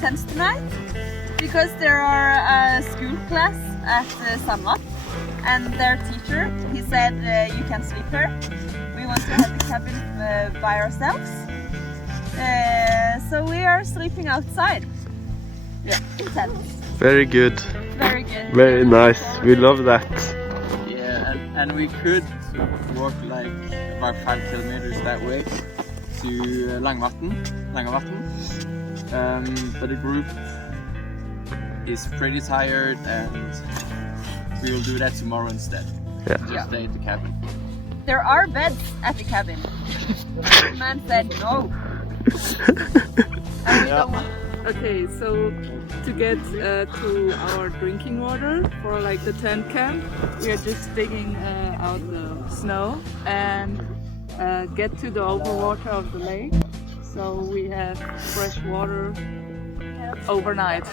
tents tonight because there are a school class at Sandvatn, and their teacher, he said you can sleep here. We want to have the cabin by ourselves, so we are sleeping outside. Yeah, in tents. Very good. Very good. Very nice. We love that. Yeah, and we could walk like about 5 kilometers that way to Sandvatn, but the group is pretty tired and we will do that tomorrow instead. Yeah. Just stay at the cabin. There are beds at the cabin. The man said no. And we don't want. Okay, so to get to our drinking water for like the tent camp, we are just digging out the snow and get to the overwater of the lake, so we have fresh water overnight.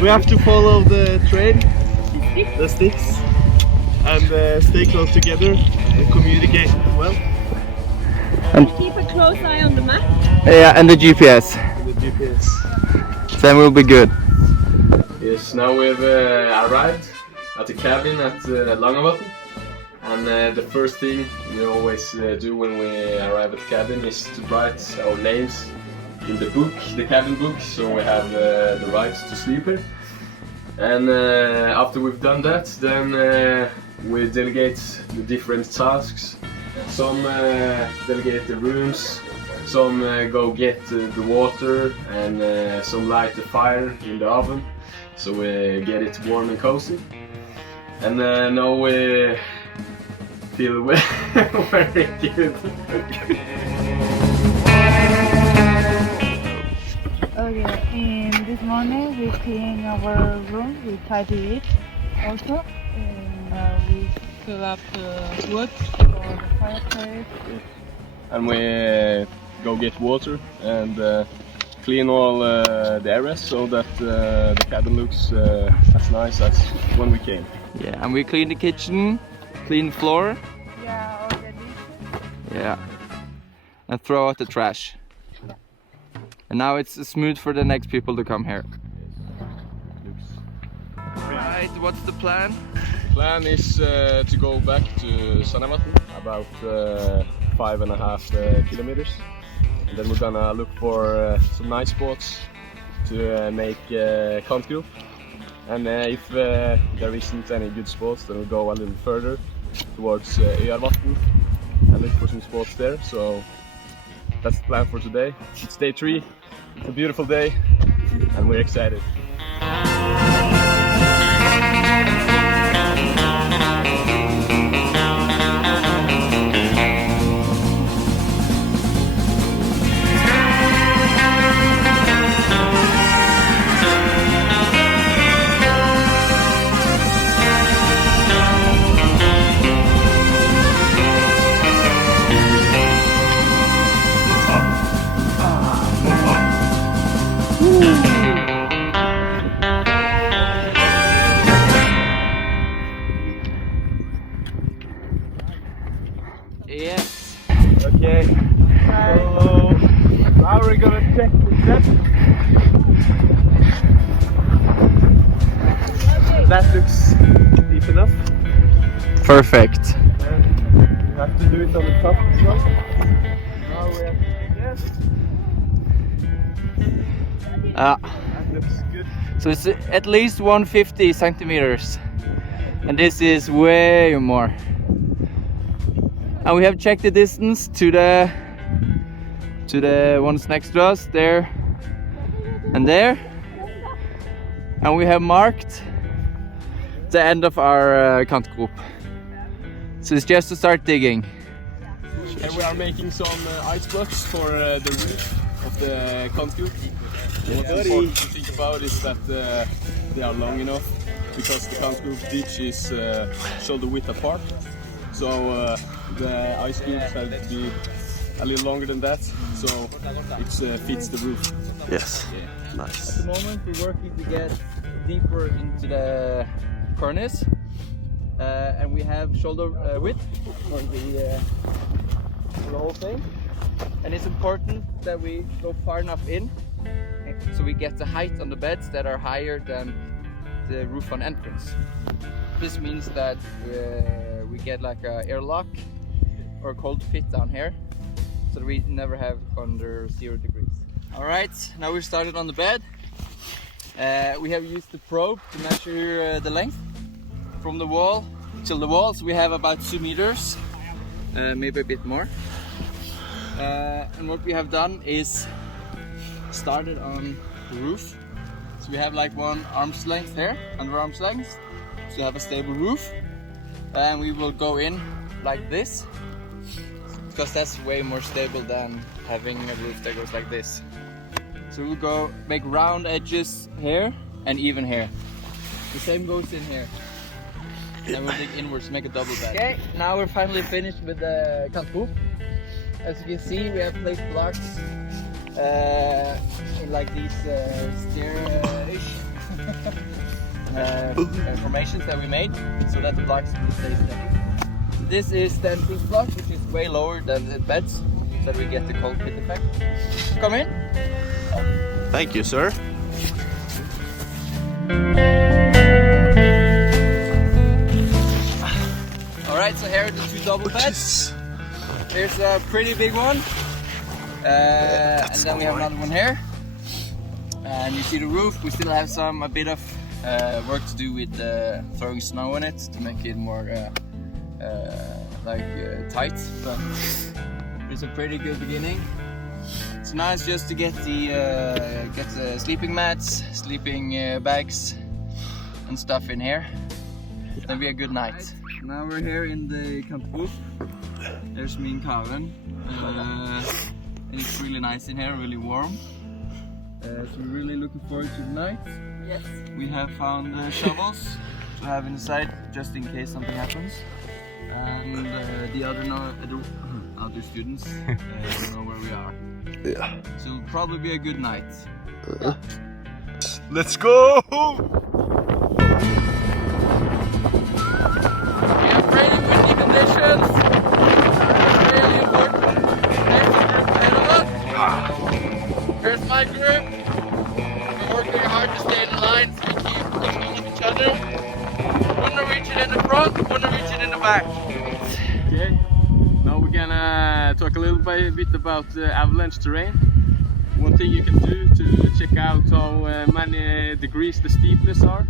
We have to follow the train, the sticks, and stay close together and communicate well. And keep a close eye on the map. Yeah, and the GPS. Then we'll be good. Yes, now we've arrived at the cabin at Sandvatn, and the first thing we always do when we arrive at the cabin is to write our names in the book, the cabin book, so we have the right to sleep here. And after we've done that, then we delegate the different tasks. Some delegate the rooms, some go get the water, and some light the fire in the oven, so we get it warm and cozy. And now we feel very good. Okay, in this morning we clean our room, we tidy it also. We fill up the wood for the fireplace. And we go get water and clean all the areas so that the cabin looks as nice as when we came. Yeah, and we clean the kitchen, clean the floor. Yeah, all the dishes. Yeah, and throw out the trash. And now it's smooth for the next people to come here. Right, what's the plan? The plan is to go back to Sandvatn, about 5.5 kilometers. And then we're gonna look for some nice spots to make content. And if there isn't any good spots, then we'll go a little further towards Sandvatn and look for some spots there. So that's the plan for today. It's day 3. It's a beautiful day and we're excited. Yes. Okay, so now we're gonna check the depth. That looks deep enough. Perfect. And we have to do it on the top as well. Now we have to that looks good. So it's at least 150 centimeters. And this is way more. And we have checked the distance to the ones next to us, there and there. And we have marked the end of our group. So it's just to start digging. And we are making some ice blocks for the roof of the concrete. What's important to think about is that they are long enough, because the concrete ditch is shoulder width apart. So the ice cubes have to be a little longer than that, so it fits the roof. Yes. Yeah. Nice. At the moment we're working to get deeper into the cornice, and we have shoulder width for the whole thing. And it's important that we go far enough in so we get the height on the beds that are higher than the roof on entrance. This means that we get like a airlock or a cold fit down here, so that we never have under 0 degrees. All right, now we started on the bed. We have used the probe to measure the length from the wall till the wall. So we have about 2 meters, maybe a bit more. And what we have done is started on the roof. So we have like 1 arm's length here, under arm's length. So you have a stable roof. And we will go in like this, because that's way more stable than having a roof that goes like this. So we'll go make round edges here and even here. The same goes in here. Then we'll dig inwards, make a double bed. Okay, now we're finally finished with the kanthoop. As you can see, we have placed blocks in like these stair-ish formations that we made, so that the blocks will stay steady. This is the entrance block, which is way lower than the beds, so that we get the cold pit effect. Come in. Thank you, sir. Alright, so here are the 2 double beds. Here's a pretty big one. And then we have another one here. And you see the roof. We still have a bit of work to do with throwing snow on it to make it more tight. But it's a pretty good beginning. It's nice just to get the sleeping mats, sleeping bags and stuff in here. It'll be a good night. Now we're here in the kanthoop. There's me and Karen. And it's really nice in here, really warm. So we're really looking forward to the night. Yes. We have found shovels to have inside just in case something happens. And the other students don't know where we are. Yeah. So it'll probably be a good night. Let's go! We have pretty windy conditions. Really important. There's the group ahead of us. Here's my group. We're working hard to stay in line so we keep looking at each other. One Norwegian in the front, one Norwegian in the back. Okay, now we're gonna talk a little bit about avalanche terrain. One thing you can do to check out how many degrees the steepness are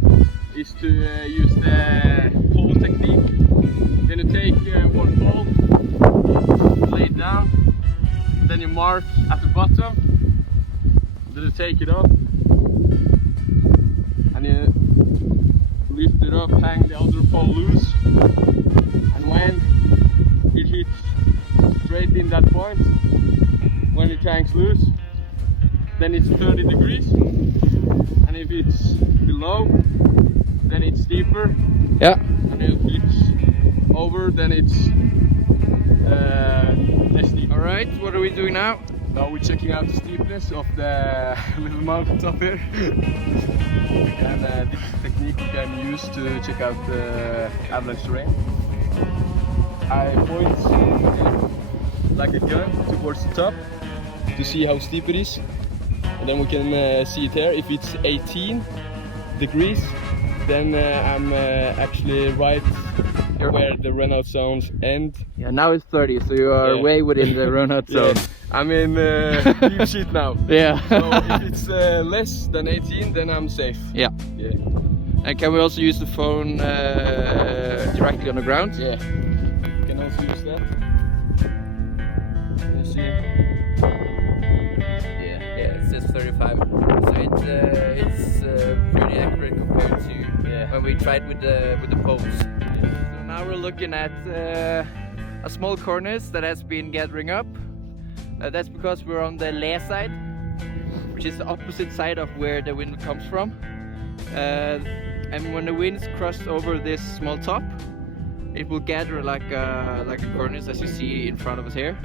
is to use the pole technique. Then you take one pole, lay it down, then you mark at the bottom, then you take it up, and you lift it up, hang the other pole loose, and when it hits straight in that point, when it hangs loose, then it's 30 degrees, and if it's below, then it's steeper. Yeah. And if it's over, then it's less steep. Alright, what are we doing now? Now we're checking out the steepness of the little mountain top here. And this is the technique we can use to check out the avalanche terrain. I point like a gun towards the top to see how steep it is. And then we can see it here. If it's 18 degrees, then I'm actually right where the runout zones end. Yeah, now it's 30, so you are way within the runout zone. Yeah. I'm in deep shit now. Yeah. So if it's less than 18, then I'm safe. Yeah. Yeah. And can we also use the phone directly on the ground? Yeah. You can also use that. You see? Yeah, it says 35. So it's pretty accurate compared to when we tried with the poles. So now we're looking at a small cornice that has been gathering up. That's because we're on the lee side, which is the opposite side of where the wind comes from. And when the winds cross over this small top, it will gather like a cornice, as you see in front of us here.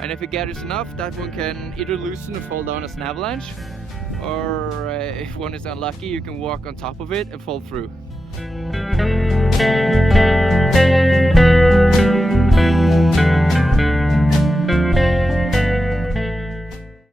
and if it gathers enough, that one can either loosen and fall down as an avalanche, or if one is unlucky, you can walk on top of it and fall through.